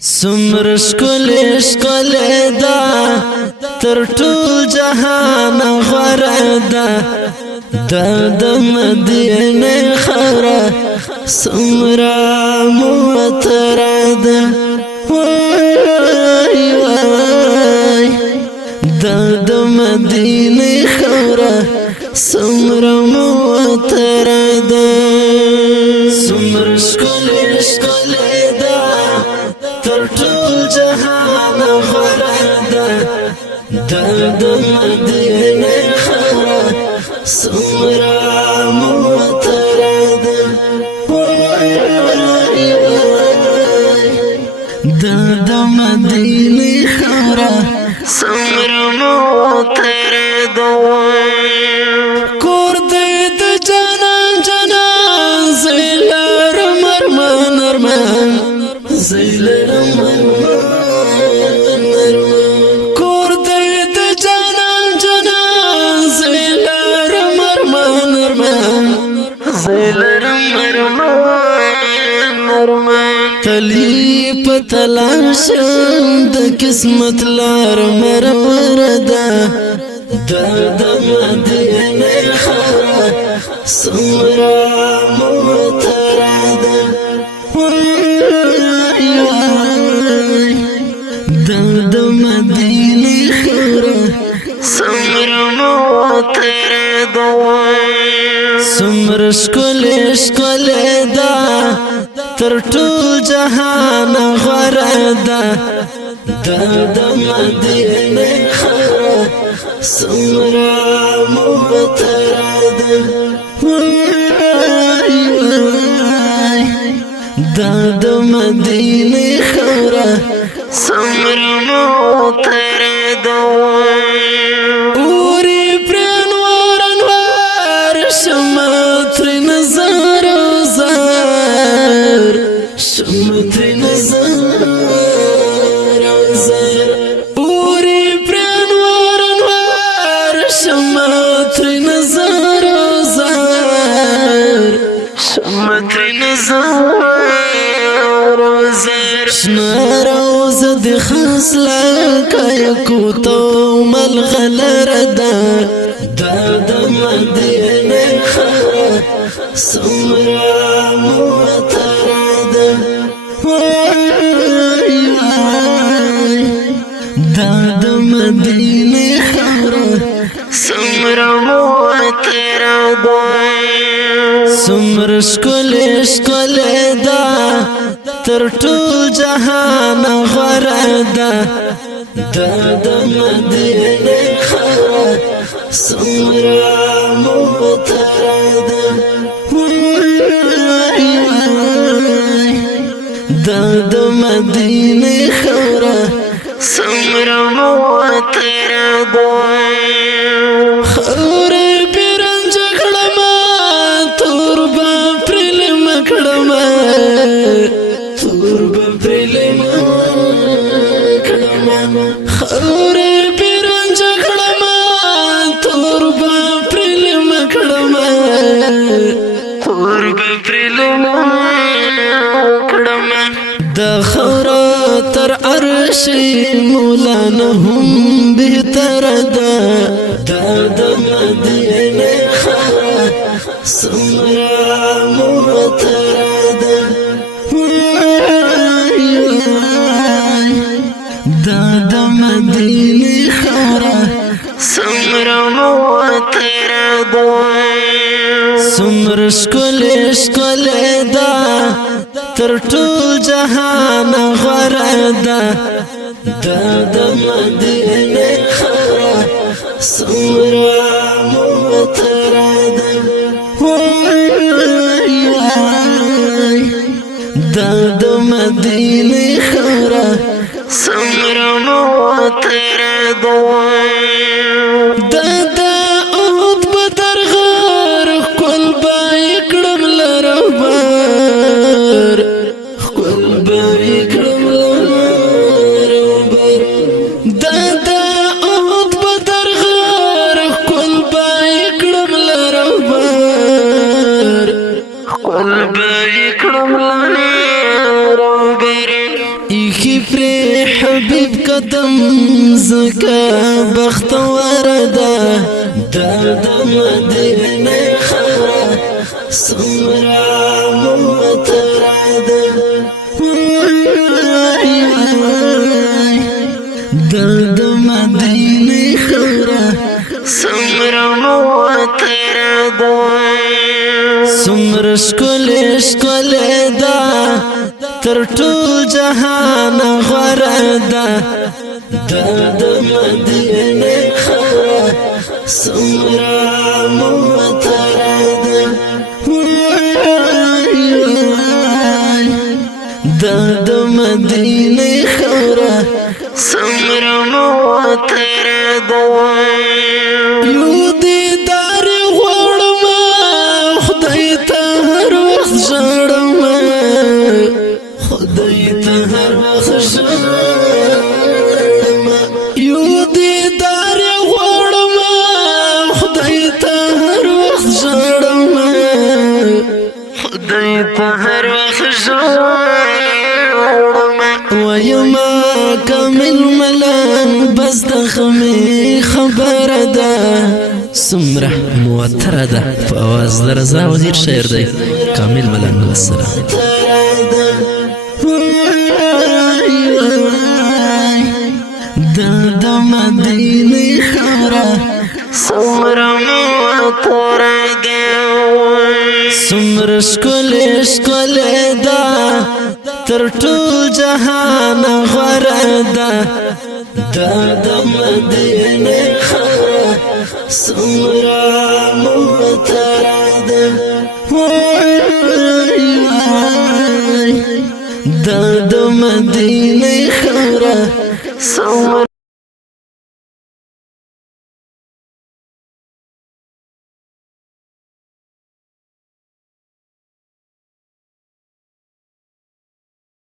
سمر شکل شکل دا تر ټول جهان غوره ده د مدینه خره سمرا موتره ده وای وای د مدینه خره سمرا موتره ده سمر شکل شکل دا تر ټول جهان غوره ده د مدینه خره سمرا موتره ده وای وای د مدینه خره سمرا موتره ده کور دې د جانان جانان زیلر مرمن مرمن زیلر مرمن کور دې د جانان جانان زیلر مرمن مرمن زیلر مرمن مرمن تلی پتلاشم د قسمت لار مرمر ده د مدینه خره سمرا موتره ده وای وای د مدینه خره سمرا موتره ده سمر شکل شکل ده تر ټول جهان غوره ده د مدینه خره سمرا موتره ده وای وای د مدینه خره سمرا موتره ده اوري پرنوار انوار شمتر نظر زار شمتر نظر زار اوري پرنوار انوار شمتر نظر زار شمتر نظر زار شنا روزه د خاصله کای کوتو ملغلر ده د مدینه خره سمرا موتره ده وای وای د مدینه خره سمرا موتره ده سمر شکل شکل ده تر ټول جهان غوره ده د مدینه خره سمرا موتره ده وای وای د مدینه خره سمرا موتره ده خورې بیرنج کړم تور با پرل مکړم تور با پرل مکړم خورې بیرنج کړم تور با پرل مکړم تور با پرل مکړم د خورا تر عرش مولانا هم بهتر ده د مدینه خره سمرا موتره ده وای وای د مدینه خره سمرا موتره ده سمر شکل شکل ده تر ټول جهان غوره ده د مدینه خره سمرا موتره ده وای وای د مدینه خره سمرا موتره ده د اود بدر غار کول بای کړم لربر کول بای کړم لربر د اود بدر غار کول بای کړم لربر کول بای کړم لربر پر حبیب قدم زکا بخت وردا د مدینه خورا سمرا مترادا د مدینه خورا سمرا مترادا سمر شکل شکل دا تر ټول جهان غردا د مدینه خورا سمرا مترادا د مدینه خورا سمرا مترادا یو دیدار غواړم خدای ته هر وخت ژاړم خدای ته هر وخت ژاړم یو دیدار غواړم خدای ته هر وخت ژاړم خدای ته هر وخت ژاړم ویما کامل ملان بس د خمي خبره ده سمره موتره ده په اواز د رضا وزیر شعر دی کامل ملان والسلام د مدینه خورا سمره موتره ده سمره شکل شکل ده تر ټول جهان غردا د مدینه خورا سمرا مترادا د مدینه خورا سمرا